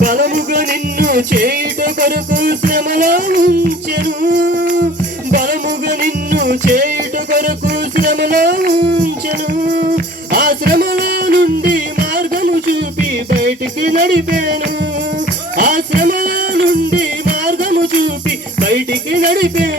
బలముగా నిన్ను కొరకు నిన్ను కొరకు నుండి మార్గము చూపి బయటికి నడిపాను. నుండి మార్గము చూపి బయటికి నడిపాను.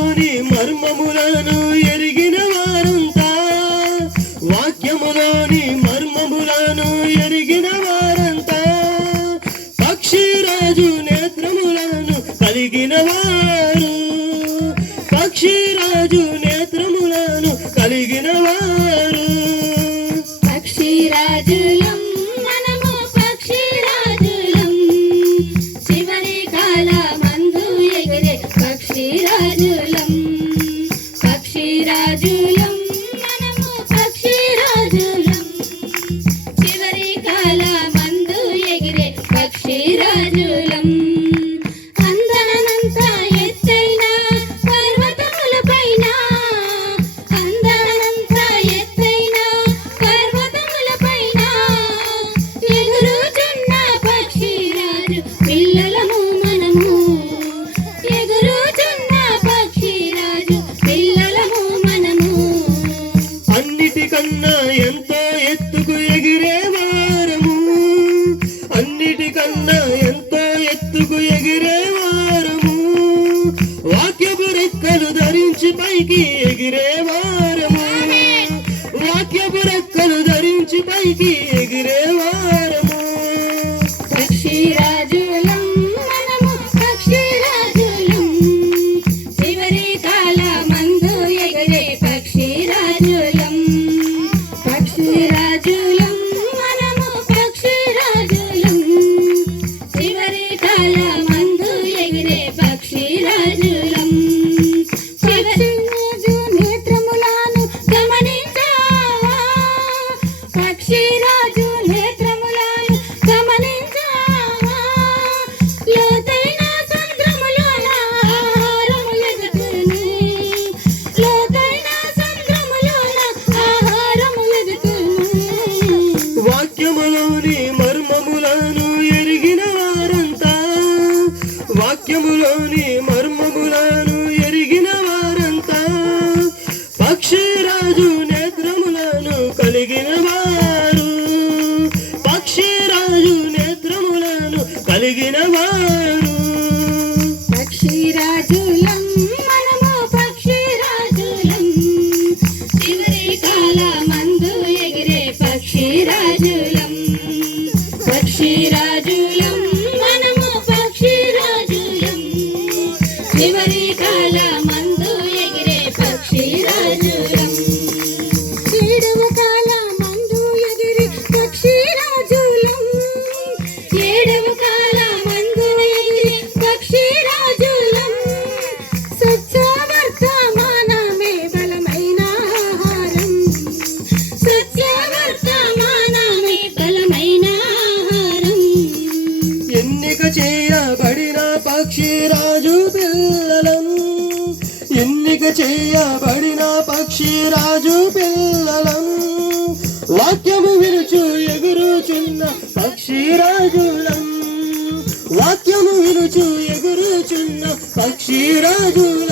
వాక్యములోని మర్మములను ఎరిగిన వారంతా వాక్యములోని మర్మములను ఎరిగిన వారంతా. పక్షిరాజుని തിരഞ്ഞുലം baby. వాక్యములోని మర్మములను ఎరిగిన వారంతా. వాక్యములోని మర్మములను ఎరిగిన వారంతా. పక్షిరాజు నేత్రములను కలిగిన వారు. పక్షిరాజు నేత్రములను కలిగిన వారు. పక్షిరాజుల ఎన్నిక చేయబడిన పక్షి రాజు పిల్లలం వాక్యము విరుచు ఎగురుచున్న పక్షి రాజులం వాక్యము విరుచు ఎగురుచున్న పక్షి రాజులం